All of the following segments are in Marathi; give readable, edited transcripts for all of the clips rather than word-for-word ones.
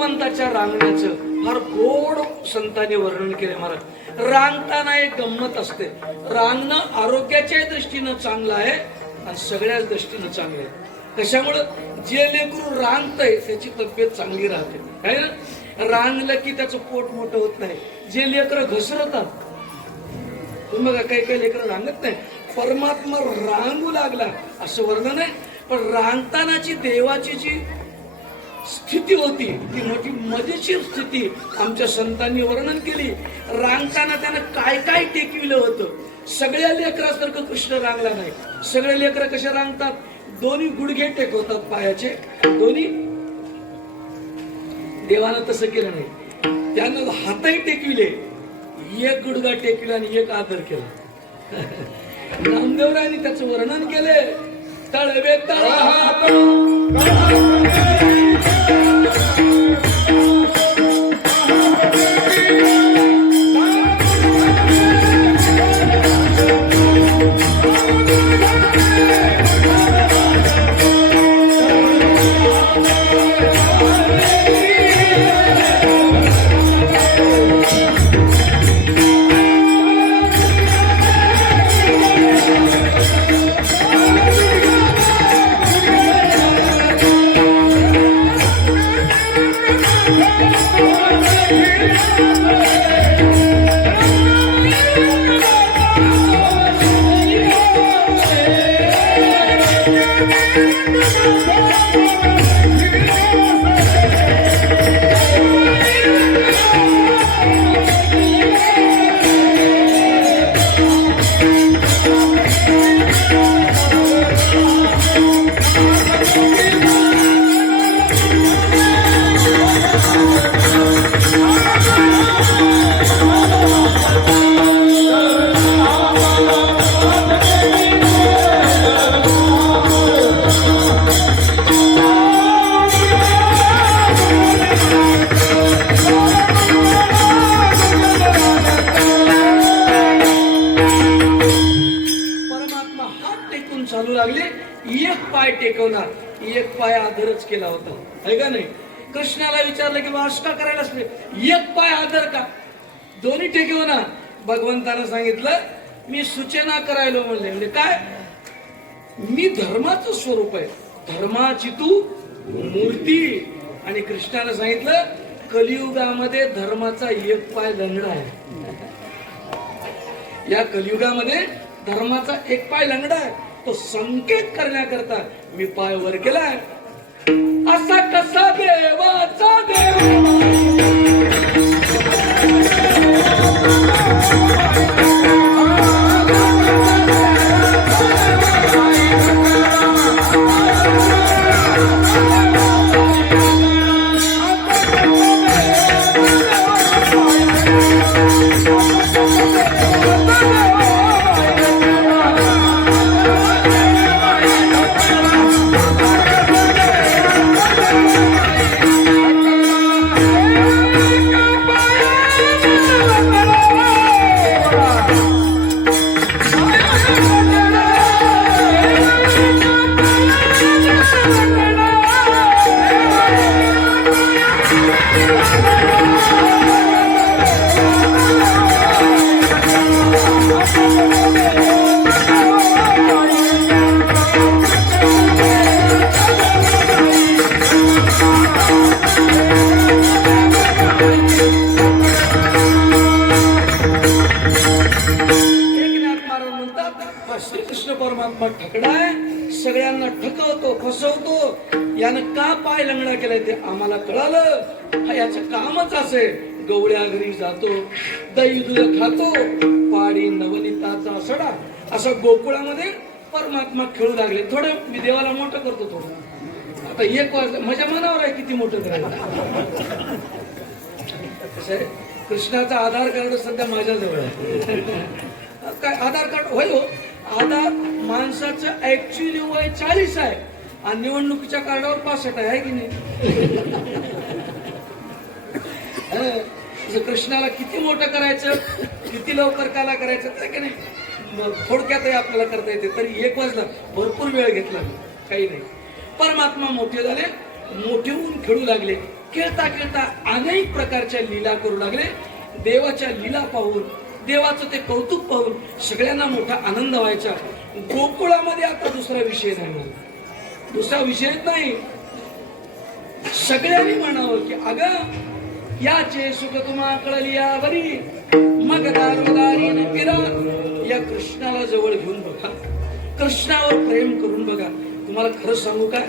भगवंताच्या रांगण्याचं फार गोड संतांनी वर्णन केले महाराज. रांगताना एक गंमत असते. रांगणं आरोग्याच्या दृष्टीनं चांगलं आहे आणि सगळ्याच दृष्टीनं चांगलं आहे. कशामुळं? जे लेकरू रांगतय त्याची तब्येत चांगली राहते आहे ना. रांगलं की त्याचं पोट मोठं होत नाही. जे लेकरं घसरतात, तुम्ही बघा काही काही लेकरं रांगत नाही. परमात्मा रांगू लागला असं वर्णन आहे. पण रांगतानाची देवाची जी स्थिती होती ती मोठी मजेशीर स्थिती आमच्या संतांनी वर्णन केली. रांगताना त्यानं काय काय टेकविलं होतं. सगळ्या लेकरासारखं कृष्ण रांगला नाही. सगळे लेकरं कशा रांगतात? दोन्ही गुडघे टेकवतात पायाचे दोन्ही. देवानं तसं केलं नाही. त्यानं हातही टेकविले, एक गुडघा टेकविला आणि एक आदर केला. नामदेवरायांनी त्याचं वर्णन केले. तळवे तळ चालू लागले. एक पाय टेकवणार, एक पाय आदरच केला होता है का नाही. कृष्णाला विचारलं की वास का करायला असले, एक पाय आदर का, दोन्ही टेकवणार. भगवंतानं सांगितलं मी सूचना करायलो म्हणले. म्हणजे काय? मी धर्माचं स्वरूप आहे, धर्माची तू मूर्ती. आणि कृष्णानं सांगितलं कलियुगामध्ये धर्माचा एक पाय लंगडा आहे. या कलियुगामध्ये धर्माचा एक पाय लंगडा आहे. तो संकेत करण्याकरता मी पाय वर केलाय. असा कसा देवाचा देव परमात्मा ठकडाय, सगळ्यांना ठकवतो, फसवतो. यानं का पाय लंगडा केलाय ते आम्हाला कळालं. हा याचं कामच असे. गवळ्या घरी जातो, दही दूध खातो, पाडी नवनीताचा सडा. असं गोकुळामध्ये परमात्मा खेळू लागले. थोडं मी देवाला मोठं करतो. थोडं आता एक वाजता माझ्या मनावर आहे किती मोठं करायचं. कसं आहे, कृष्णाचा आधार कार्ड सध्या माझ्याजवळ आहे. काय आधार कार्ड होय हो. आता माणसाचं ऍक्च्युअली वय 40 आहे आणि निवडणुकीच्या कार्डावर 65 आहे की नाही. कृष्णाला किती मोठं करायचं, किती लवकर काला करायचं की नाही. थोडक्यातही आपल्याला करता येते. तरी 1 वाजला, भरपूर वेळ घेतला काही नाही. परमात्मा मोठे झाले, मोठे होऊन खेळू लागले. खेळता खेळता अनेक प्रकारच्या लीला करू लागले. देवाच्या लीला पाहून, देवाचं ते कौतुक पाहून सगळ्यांना मोठा आनंद व्हायचा. गोकुळामध्ये आता दुसरा विषय नाही, दुसरा विषय नाही. सगळ्यांनी म्हणावं की अगं याचे सुख तुम्हा कळली यावरी, मग दारोदारी फिरा. या कृष्णाला जवळ घेऊन बघा, कृष्णावर प्रेम करून बघा. तुम्हाला खरं सांगू काय,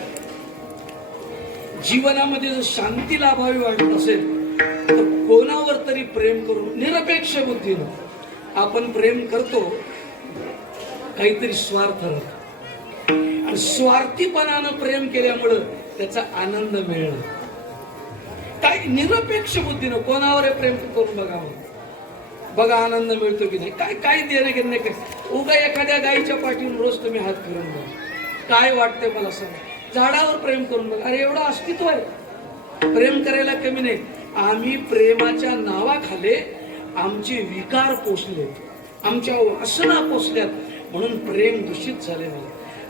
जीवनामध्ये जर शांती लाभावी वाटत असेल तर कोणावर तरी प्रेम करून निरपेक्ष बुद्धीनं आपण प्रेम करतो. काहीतरी स्वार्थ राहतो आणि स्वार्थीपणानं प्रेम केल्यामुळं त्याचा आनंद मिळणं. काही निरपेक्ष बुद्धीनं कोणावर प्रेम करून बघावं, बघा आनंद मिळतो की नाही. काय काय देणं घेणं काय. उगा एखाद्या गाईच्या पाठीवर रोज तुम्ही हात फिरून बघा, काय वाटतंय मला सांग. झाडावर प्रेम करून बघा, अरे एवढं अस्तित्व आहे. प्रेम करायला कमी नाही. आम्ही प्रेमाच्या नावाखाली आमचे विकार पोचले, आमच्या वासना पोचल्यात, म्हणून प्रेम दूषित झाले.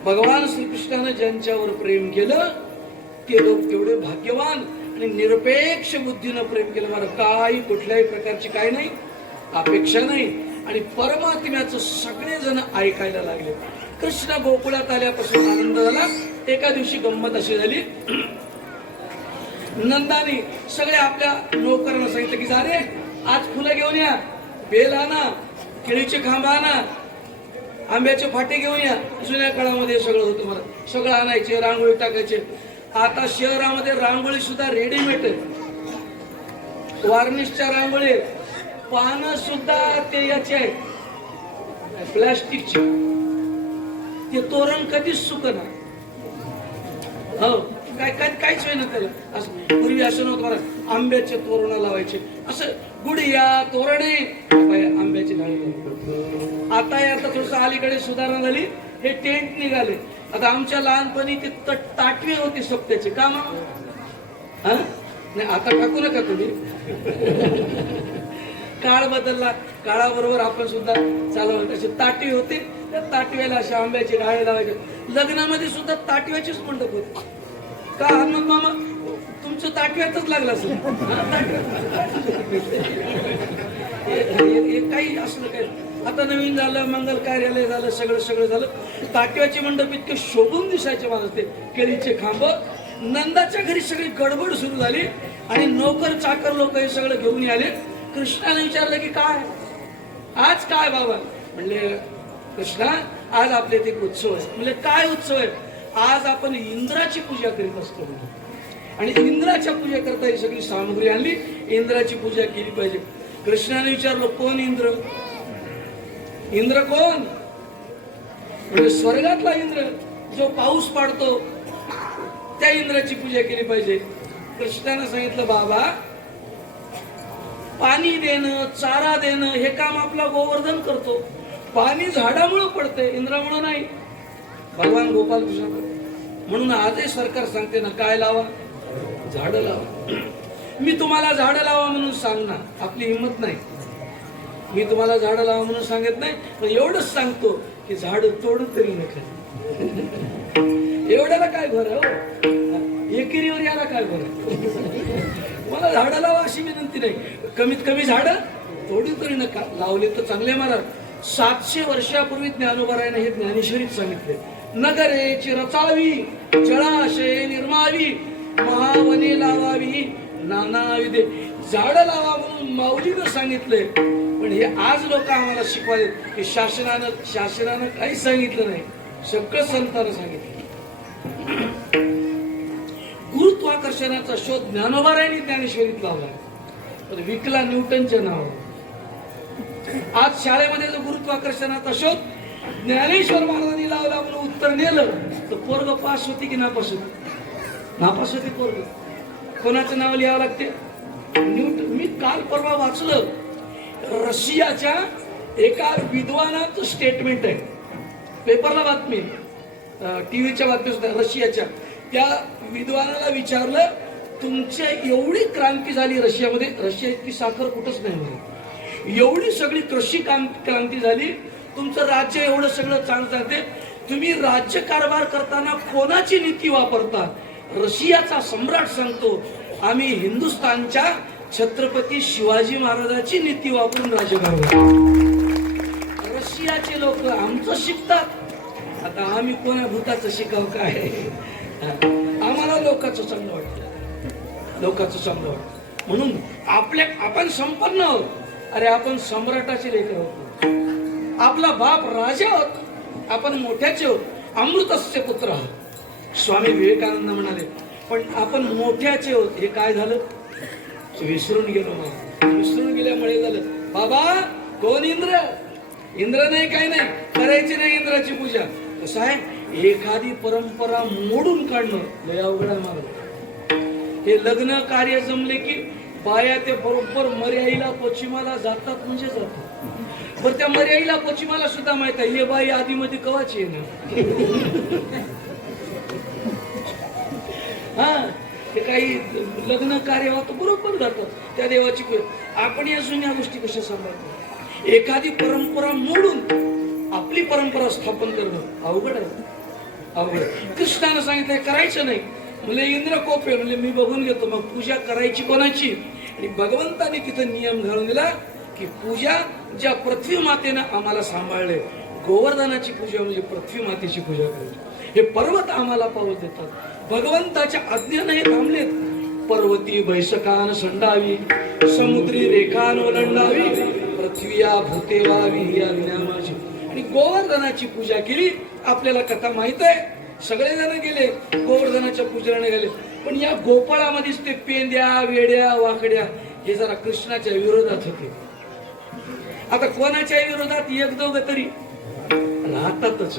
भगवान श्रीकृष्णानं ज्यांच्यावर प्रेम केलं ते लोक तेवढे भाग्यवान आणि निरपेक्ष बुद्धीनं प्रेम केलं. मला काही कुठल्याही प्रकारची काय नाही अपेक्षा नाही. आणि परमात्म्याचं सगळेजण ऐकायला लागले. कृष्ण गोकुळात आल्यापासून आनंद झाला. एका दिवशी गंमत अशी झाली, नंदानी सगळे आपल्या नोकरांना सांगितलं की जा रे आज फुलं घेऊन या, बेल आणा, केळीचे खांब आणा, आंब्याचे फाटे घेऊन या. जुन्या काळामध्ये सगळं होतं, मला सगळं आणायचे, रांगोळी टाकायचे. आता शहरामध्ये रांगोळी सुद्धा रेडीमेड आहे, वार्निशच्या रांगोळी, पानं सुद्धा ते याचे आहेत प्लास्टिकचे. ते तोरण कधीच सुकना. हो काय काय काहीच होईना त्याला. असं पूर्वी असं नव्हतं, मला आंब्याचे तोरण लावायचे, असं गुढिया तोरणे आंब्याची झाडे. आता थोडस अलीकडे सुधारणा झाली, हे टेंट निघाले. आता आमच्या लहानपणी ते ताटवे होते सोप्त्याचे का हा नाही, आता टाकू नका तुम्ही. काळ बदलला, काळाबरोबर आपण सुद्धा चालवलं. तसे ताटवे होते, त्या ताटव्याला अशा आंब्याचे डाळे लावायचे. लग्नामध्ये सुद्धा ताटव्याचीच मंडप होते. का हनुमान मामा तुमचं ताटव्यातच लागलं असेल. काही असलं काय. आता नवीन झालं, मंगल कार्यालय झालं, सगळं झालं. ताटव्याचे मंडप इतके शोभून दिसायचे मला ते, केळीचे खांब. नंदाच्या घरी सगळी गडबड सुरू झाली आणि नोकर चाकर लोक हे सगळं घेऊन आले. कृष्णाने विचारलं की काय आज काय बाबा. म्हणले कृष्णा आज आपले ते उत्सव आहे. म्हणजे काय उत्सव आहे. आज आपण इंद्राची पूजा करीत असतो आणि इंद्राच्या पूजा करता ही सगळी सामग्री आणली, इंद्राची पूजा केली पाहिजे. कृष्णाने विचारलं कोण इंद्र. इंद्र कोण. म्हणजे स्वर्गातला इंद्र जो पाऊस पाडतो, त्या इंद्राची पूजा केली पाहिजे. कृष्णाने सांगितलं बाबा पाणी देणं, चारा देणं हे काम आपला गोवर्धन करतो. पाणी झाडामुळं पडते, इंद्रामुळं नाही. भगवान गोपाल कृष्ण. म्हणून आजही सरकार सांगते ना काय लावा, झाडं लावा. मी तुम्हाला झाडं लावा म्हणून सांगणार, आपली हिंमत नाही. मी तुम्हाला झाडं लावा म्हणून सांगत नाही, पण एवढंच सांगतो की झाड तोडून तरी नका. एवढ्याला काय भर हो, एकेरीवर याला काय भर. मला झाडं लावा अशी विनंती नाही, कमीत कमी झाडं तोडून तरी नका. लावले तर चांगले महाराज. 700 वर्षापूर्वी ज्ञानोबारायाने हे ज्ञानेश्वरीत सांगितले. नगरेची रचावी, जळाशय निर्मावी, महावने लावावी, नानाविधे. झाडं लावा म्हणून माऊलीनं सांगितलंय. पण हे आज लोक आम्हाला शिकवायले की शासनानं काही सांगितलं नाही, सगळं संतानं सांगितलं. गुरुत्वाकर्षणाचा शोध ज्ञानोबारायांनी ज्ञानेश्वरीत लावला, विकला न्यूटनच्या नावावर. आज शाळेमध्ये जो गुरुत्वाकर्षणाचा शोध ज्ञानेश्वर महाराजांनी लावला म्हणून उत्तर नेलं तर पोरग पास होती की नापास होती. नापास होती पोरग. कोणाचं नाव लिहावं लागते. न्यूटन. मी काल परवा वाचलं, रशियाच्या एका विद्वानाचं स्टेटमेंट आहे, पेपरला बातमी, टीव्हीच्या बातमी सुद्धा. रशियाच्या त्या विद्वानाला विचारलं तुमच्या एवढी क्रांती झाली रशियामध्ये, रशिया इतकी साखर कुठंच नाही म्हणून, एवढी सगळी कृषी क्रांती झाली, तुमचं राज्य एवढं सगळं चांगलं चालते, तुम्ही राज्य कारभार करताना कोणाची नीती वापरता. रशियाचा सम्राट सांगतो आम्ही हिंदुस्थानच्या छत्रपती शिवाजी महाराजांची नीती वापरून राजकारण. रशियाचे लोक आमचं शिकतात, आता आम्ही कोणा भूताचं शिकाव काय? आम्हाला लोकांचं चांगलं वाटतं, लोकांचं चांगलं वाटतं म्हणून आपण संपन्न आहोत. अरे आपण सम्राटाचे लेकर होतो, आपला बाप राजा होत, आपण मोठ्याचे होत, अमृतस्य पुत्र आहोत. स्वामी विवेकानंद म्हणाले पण आपण मोठ्याचे होत, हे काय झालं? विसरून गेलो. मग विसरून गेल्यामुळे झालं. बाबा कोण इंद्र? इंद्र नाही, काही नाही, करायची नाही इंद्राची पूजा. कसं आहे, एखादी परंपरा मोडून काढणं लय अवघड आहे मला. हे लग्न कार्य जमले की बाया ते बरोबर मर्याईला पश्चिमाला जातात म्हणजे जातात. पण त्या मर्याईला पश्चिमाला सुद्धा माहित आहे हे बाई आधी मध्ये कवाची आहे ना. हा ते काही लग्न कार्य होतं बरोबर जातात त्या देवाची पूजा. आपण या जुन्या गोष्टी कशा सांभाळतो? एखादी परंपरा मोडून आपली परंपरा स्थापन करणं अवघड आहे, अवघड. कृष्णानं सांगितलंय करायचं नाही. म्हणजे इंद्र कोप आहे, म्हणजे मी बघून घेतो. मग पूजा करायची कोणाची? आणि भगवंताने तिथं नियम घालून दिला की पूजा ज्या पृथ्वी मातेनं आम्हाला सांभाळले, गोवर्धनाची पूजा म्हणजे पृथ्वी मातेची पूजा करायची. हे पर्वत आम्हाला पाऊल देतात, भगवंताच्या आज्ञेने हे थांबलेत. पर्वती भैसकान संडावी, समुद्री रेखान ओलांडावी, पृथ्वीया भूते व्हावी ही आज्ञा माझी. आणि गोवर्धनाची पूजा केली. आपल्याला कथा माहित आहे, सगळेजण गेले गोवर्धनाच्या पूजनाने गेले. पण या गोपाळामध्येच ते पेंद्या वेड्या वाकड्या हे जरा कृष्णाच्या विरोधात होते. आता कोणाच्या विरोधात? एक दोघ तरी राहतातच.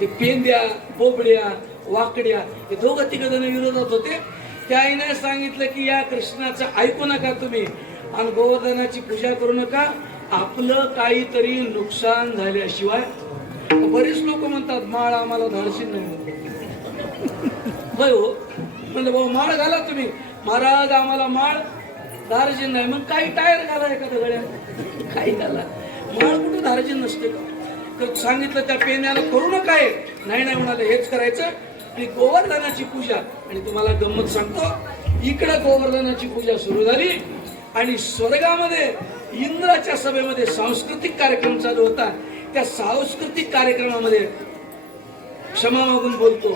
ते पेंद्या बोबड्या वाकड्या हे दोघं तिघ जण विरोधात होते. त्या आईने सांगितलं की या कृष्णाचं ऐकू नका तुम्ही आणि गोवर्धनाची पूजा करू नका, आपलं काहीतरी नुकसान झाल्याशिवाय. बरेच लोक म्हणतात माळ आम्हाला धाडशील नाही. होय हो, म्हणलं भाऊ माळ घाला तुम्ही. महाराज आम्हाला माळ धारजीन नाही. मग काही टायर घाला एखाद्या गड्या, काही घाला. माळ कुठे धारजीन नसते का? सांगितलं त्या पेन्याला करू नका. नाही नाही म्हणाले हेच करायचं. आणि गोवर्धनाची पूजा. आणि तुम्हाला गंमत सांगतो, इकडे गोवर्धनाची पूजा सुरू झाली आणि स्वर्गामध्ये इंद्राच्या सभेमध्ये सांस्कृतिक कार्यक्रम चालू होता. त्या सांस्कृतिक कार्यक्रमामध्ये क्षमा मागून बोलतो,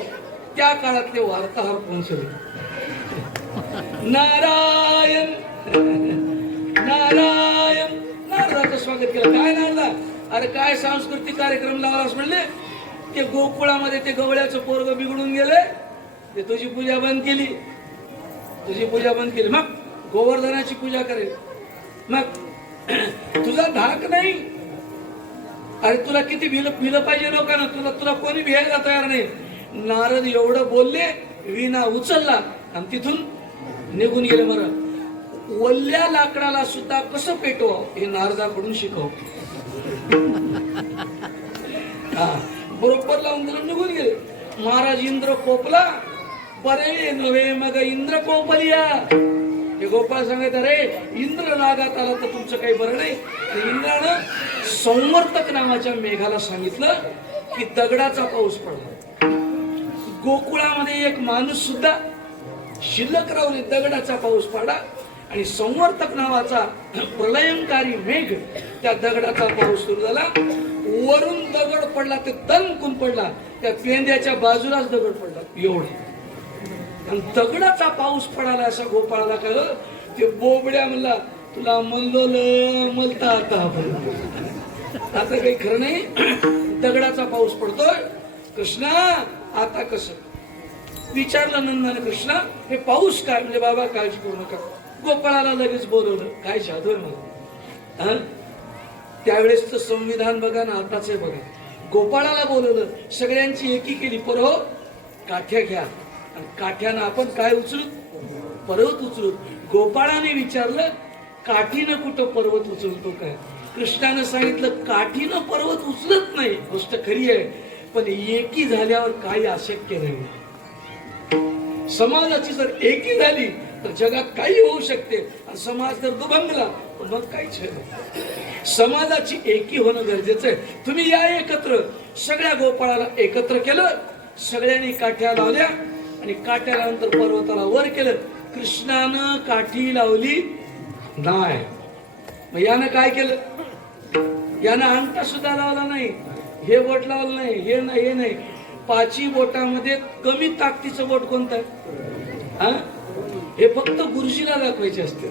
त्या काळातले वार्ताहर पोहोचले. नारायण नारायण नारदाचं स्वागत केलं. काय नारदा? अरे काय सांस्कृतिक कार्यक्रम लावलास म्हणले? ते गोकुळामध्ये ते गवळ्याचं पोरग बिघडून गेले, ते तुझी पूजा बंद केली, तुझी पूजा बंद केली. मग गोवर्धनाची पूजा करेल. मग तुझा धाक नाही. अरे तुला किती भिलं पाहिजे लोकांना, तुला कोणी भियायला तयार नाही. नारद एवढं बोलले, विना उचलला आणि तिथून निघून गेले. मग वल्ल्या लाकडाला सुद्धा कसं पेटवावं हे नारदाकडून शिकव. हा बरोबर लावून दिलं, निघून गेले. महाराज इंद्र कोपला, बरे नव्हे मग इंद्र कोपलिया. हे गोपाळ सांगत अरे इंद्र नागात आला तर तुमचं काही बरं नाही. इंद्रानं संवर्तक नावाच्या मेघाला सांगितलं की दगडाचा पाऊस पडला. गोकुळामध्ये एक माणूस सुद्धा शिल्लक राहून दगडाचा पाऊस पडला. आणि संवर्तक नावाचा प्रलयंकारी मेघ, त्या दगडाचा पाऊस सुरू झाला. वरून दगड पडला, ते दणकून पडला, त्या पेंद्याच्या बाजूलाच दगड पडला एवढा. आणि दगडाचा पाऊस पडाला असा गोपाळाला कळलं. ते बोबड्या म्हणला तुला म्हणलं मलता आता काही खरं नाही. दगडाचा पाऊस पडतोय. कृष्णा आता कसं? विचारलं नंदाने, कृष्णा हे पाऊस काय? म्हणजे बाबा काळजी करू नका. गोपाळाला लगेच बोलवलं. काय जादू आहे मला. त्यावेळेस तर संविधान बघा ना, आताच आहे बघा. गोपाळाला बोलवलं, सगळ्यांची एकी केली. परहो काठ्या घ्या. आणि काठ्यानं आपण काय उचलू? पर्वत उचलू. गोपाळाने विचारलं काठीनं कुठं पर्वत उचलतो काय? कृष्णानं सांगितलं काठीनं पर्वत उचलत नाही. गोष्ट खरी आहे, पण एकी झाल्यावर काही अशक्य नाही. समाजाची जर एकी झाली तर जगात काही होऊ शकते. आणि समाज जर दुभंगला मग काहीच नाही. समाजाची एकी होणं गरजेचं आहे. तुम्ही या एकत्र. सगळ्या गोपाळाला एकत्र केलं, सगळ्यांनी काठ्या लावल्या आणि आणि काट्याला नंतर पर्वताला वर केलं. कृष्णानं काठी लावली नाही. मग यानं काय केलं? यानं अंगठा सुद्धा लावला नाही, हे बोट लावलं नाही, हे नाही, हे नाही. पाची बोटामध्ये कमी ताकदीचं बोट कोणतं आहे? हा, हे फक्त गुरुजीला दाखवायचे असते.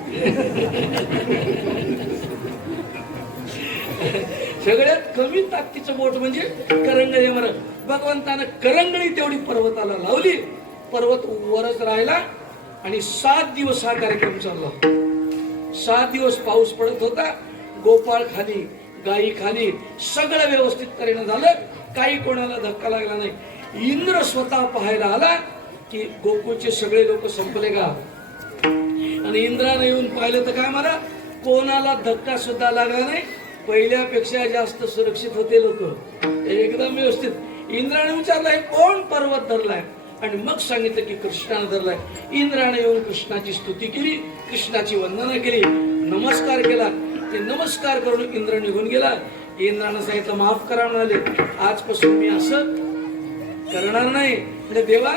सगळ्यात कमी ताकदीचं बोट म्हणजे करंगळी. मर भगवंतानं करंगळी तेवढी पर्वताला लावली. पर्वत वरच राहिला आणि 7 दिवस हा कार्यक्रम चालला. 7 दिवस पाऊस पडत होता. गोपाळ खाली, गायी खाली, सगळं व्यवस्थित तऱ्हेनं झालं. काही कोणाला धक्का लागला नाही. इंद्र स्वतः पाहायला आला की गोकुळचे सगळे लोक संपले का. आणि इंद्राने येऊन पाहिलं तर काय, मला कोणाला धक्का सुद्धा लागला नाही. पहिल्यापेक्षा जास्त सुरक्षित होते लोक, एकदम व्यवस्थित. इंद्राने विचारलं हे कोण पर्वत धरलाय, आणि मग सांगितलं की कृष्णाने धरलाय. इंद्राने येऊन कृष्णाची स्तुती केली, कृष्णाची वंदना केली, नमस्कार केला. ते नमस्कार करून इंद्र निघून गेला. इंद्रानं सांगितलं माफ करा म्हणाले, आजपासून मी असं करणार नाही. म्हणजे देवा,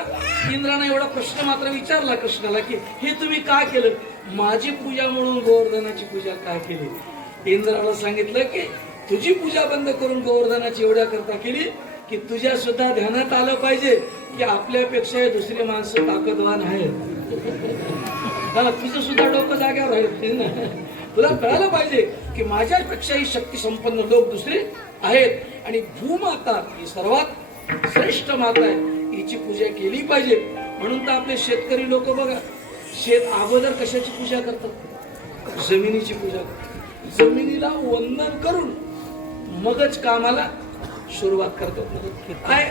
इंद्राने एवढा प्रश्न मात्र विचारला कृष्णाला की हे तुम्ही का केलं? माझी पूजा म्हणून गोवर्धनाची पूजा का केली? इंद्राला सांगितलं की तुझी पूजा बंद करून गोवर्धनाची एवढ्या करता केली की तुझ्या सुद्धा ध्यानात आलं पाहिजे की आपल्यापेक्षा दुसरी माणसं ताकदवान आहेत. तुझं सुद्धा डोकं जाग्यावर आहे. तुला कळालं पाहिजे की माझ्यापेक्षाही शक्ती संपन्न लोक दुसरे आहेत. आणि भूमाता ही सर्वात श्रेष्ठ माता आहे, हिची पूजा केली पाहिजे. म्हणून तर आपले शेतकरी लोक बघा, शेत अगोदर कशाची पूजा करतात? जमिनीची पूजा करतात. जमिनीला वंदन करून मगच कामाला सुरुवात करतात. काय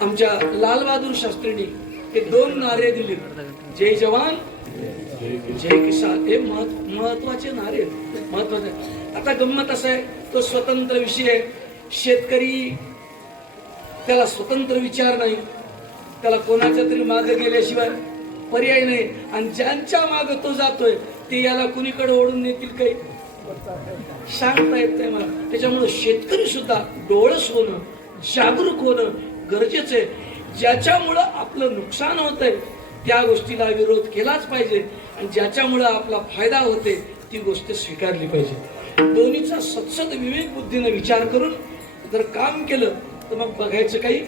आमच्या लालबहादूर शास्त्रींनी हे 2 नारे दिले, जय जवान जय किसान. हे महत्वाचे नारे, महत्वाचे. आता गंमत असं आहे, तो स्वतंत्र विषय आहे. शेतकरी त्याला स्वतंत्र विचार नाही, त्याला कोणाच्या तरी मागे गेल्याशिवाय पर्याय नाही. आणि ज्यांच्या मागे तो जातोय ते याला कुणीकडे ओढून नेतील काही सांगता येत नाही मला. त्याच्यामुळे शेतकरी सुद्धा डोळस होणं, जागरूक होणं गरजेचं आहे. ज्याच्यामुळं आपलं नुकसान होतंय त्या गोष्टीला विरोध केलाच पाहिजे, आणि ज्याच्यामुळं आपला फायदा होते ती गोष्ट स्वीकारली पाहिजे. दोन्हीचा सत्सद विवेक बुद्धीने विचार करून जर काम केलं तर मग बघायचं काही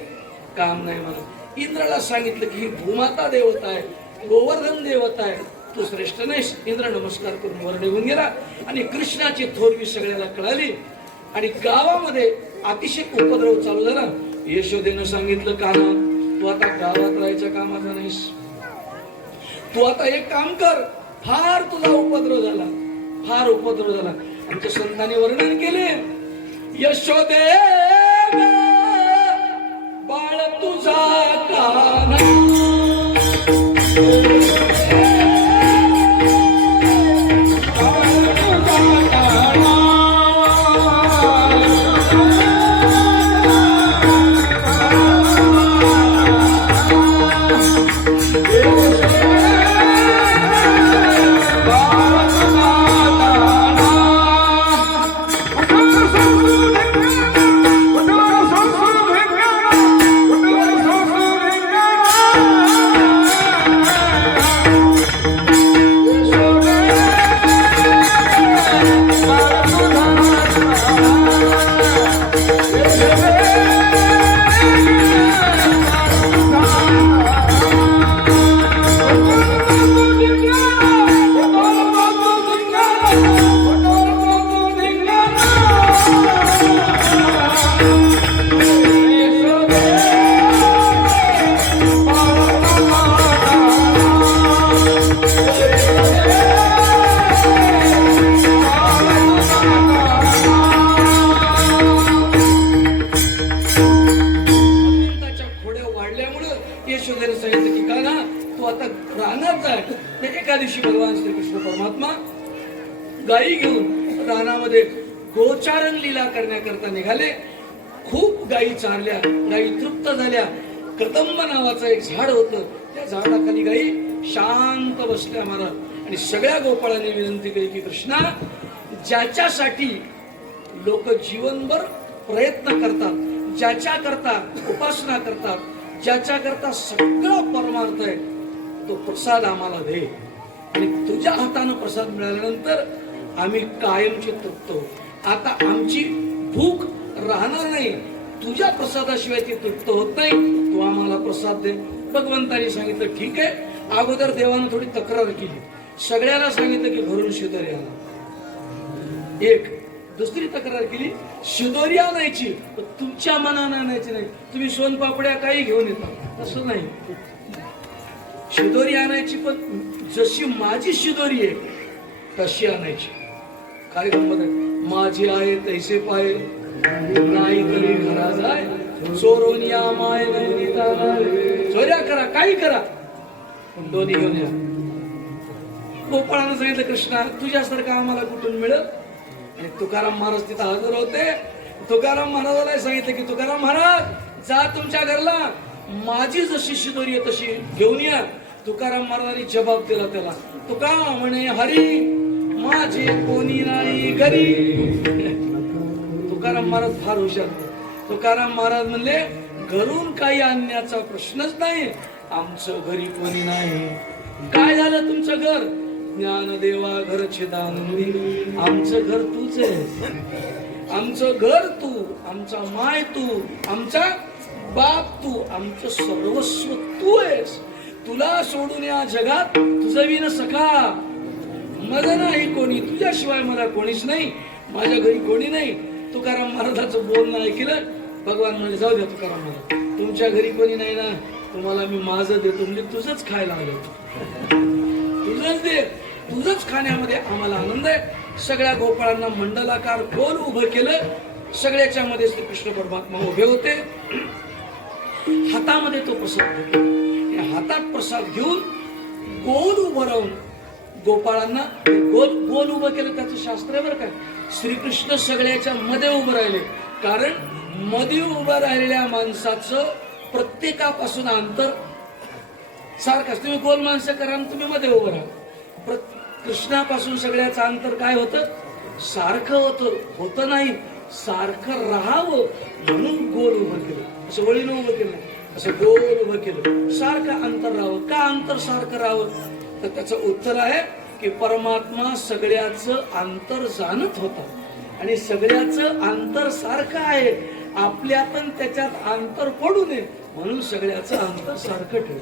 काम नाही. मला इंद्राला सांगितलं की ही भूमाता देवता आहे, गोवर्धन देवता आहे, तू श्रेष्ठ नाहीस. इंद्र नमस्कार करून वर निघून गेला. आणि कृष्णाची थोरवी सगळ्याला कळाली. आणि गावामध्ये अतिशय उपद्रव चालू झाला. यशोदेनं सांगितलं काना, तू आता गावात राहायच्या कामाचा नाहीस, तू आता एक काम कर. फार तुला उपद्रव झाला, फार उपद्रव झाला. आमच्या संतांनी वर्णन केले, यशोदे बाळ तुझा काना, एका दिवशी भगवान श्रीकृष्ण परमात्मा गायी घेऊन रानामध्ये गोचारण लीला करण्याकरता निघाले. खूप गायी चारल्या, गायी तृप्त झाल्या. कदंब नावाचं एक झाड होतं, त्या झाडाखाली गायी शांत बसल्या महाराज. आणि सगळ्या गोपाळांनी विनंती केली की कृष्णा, ज्याच्यासाठी लोक जीवनभर प्रयत्न करतात, ज्याच्या करता उपासना करतात, ज्याच्या करता सगळा परमार्थ आहे तो प्रसाद आम्हाला दे. आणि तुझ्या हातानं प्रसाद मिळाल्यानंतर आम्ही कायमचे तृप्त होऊ. आता आमची भूक राहणार नाही. तुझ्या प्रसादाशिवाय ती तृप्त होत नाही. तू आम्हाला प्रसाद दे. भगवंताने सांगितलं ठीक आहे. अगोदर देवानं थोडी तक्रार केली. सगळ्याला सांगितलं की घरून शिदोरी आणा. एक दुसरी तक्रार केली शिदोरी आणायची पण तुमच्या मनानं आणायची नाही. तुम्ही सोनपापड्या काही घेऊन येता असं नाही. शिदोरी आणायची पण जशी माझी शिदोरी आहे तशी आणायची. कार्यक्रम माझी आहे तैसे पाय नाही तरी घरा जाय चोरोनिया माय चोऱ्या करा काही करा पण दोन्ही घेऊन या. गोपाळानं सांगितलं कृष्णा तुझ्यासारखं आम्हाला कुठून मिळेल. आणि तुकाराम महाराज तिथं हजर होते. तुकाराम महाराजाला सांगितलं की तुकाराम महाराज जा तुमच्या घरला माझी जशी शिदोरी आहे तशी घेऊन या. तुकाराम महाराजांनी जबाब दिला त्याला. तुका म्हणे हरी माझे कोणी नाही घरी. तुकाराम महाराज फार हुशार. तुकाराम महाराज म्हणले घरून काही आणण्याचा प्रश्नच नाही. आमचं घरी कोणी नाही. काय झालं तुमचं घर. ज्ञानदेवा घर छिदानंदी. आमचं घर तूच आहे. आमचं घर तू. आमचा माय तू. आमचा बाप तू. आमचं सर्वस्व तू आहेस. तुला सोडून या जगात तुझं विन सखा माझं नाही कोणी. तुझ्याशिवाय मला कोणीच नाही. माझ्या घरी कोणी नाही. तुकाराम महाराजांचं बोलणं ऐकलं. भगवान म्हणजे जाऊ द्या तुकाराम महाराज तुमच्या घरी कोणी नाही ना तुम्हाला मी माझं देतो. म्हणजे तुझंच खायला आलं. तुझंच दे. तुझंच खाण्यामध्ये आम्हाला आनंद आहे. सगळ्या गोपाळांना मंडलाकार गोल उभं केलं. सगळ्याच्या मध्ये श्री कृष्ण परमात्मा उभे होते. हातामध्ये तो प्रसाद घेऊन हातात प्रसाद घेऊन गोल उभं राहून गोपाळांना गोल गोल उभं केलं. त्याचं शास्त्र आहे बरं काय. श्रीकृष्ण सगळ्याच्या मध्ये उभं राहिले. कारण मध्ये उभं राहिलेल्या माणसाचं प्रत्येकापासून अंतर सारखं. तुम्ही गोल माणसं करा तुम्ही मध्ये उभं राहा. कृष्णापासून सगळ्याचं अंतर काय होतं सारखं होतं नाही. सारखं राहावं म्हणून गोल उभं केलं. असं वळीनं उभं केलं असं गोल उभं केलं. सारखं अंतर राहावं. का अंतर सारखं राहावं तर त्याचं उत्तर आहे की परमात्मा सगळ्याचं अंतर जाणत होता आणि सगळ्याचं अंतर सारखं आहे. आपल्यातून त्याच्यात अंतर पडू नये म्हणून सगळ्याचं अंतर सारखं ठेव.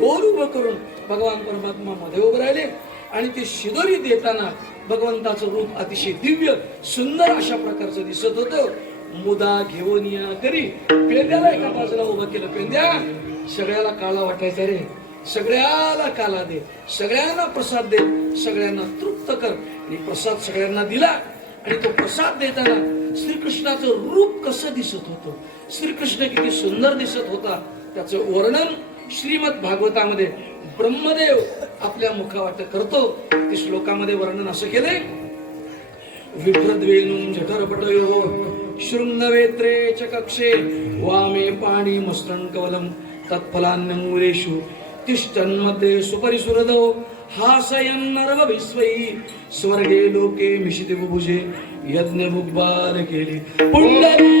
गोल उभं करून भगवान परमात्मा मध्ये उभे राहिले. आणि ते शिदोरी देताना भगवंताचं रूप अतिशय दिव्य सुंदर अशा प्रकारचं दिसत होतं. मुदा घेऊन या करी. पेंद्याला एका बाजूला उभं केलं. पेंद्या सगळ्याला काळा वाटायचा रे. सगळ्याला काला दे. सगळ्यांना प्रसाद दे. सगळ्यांना तृप्त कर. आणि प्रसाद सगळ्यांना दिला. आणि तो प्रसाद देताना श्रीकृष्णाचं रूप कसं दिसत होतं. श्रीकृष्ण किती सुंदर दिसत होता त्याचं वर्णन श्रीमद भागवतामध्ये ब्रह्मदेव आपल्या मुखावाट करतो. ते श्लोकामध्ये वर्णन असं केलंय. विभ्रद्वेणुं जठरपटयो शृंगवेत्रे च कक्षे वामे पाणी मस्त्रं कवलं तत्फलान्यमूलेषु तिष्ठन्मध्ये सुपरिसुरदो हासयन्नर्वभिस्वै स्वर्गे लोके मिशिते बुभुजे यज्ञ बुब्बार केली पुंडरी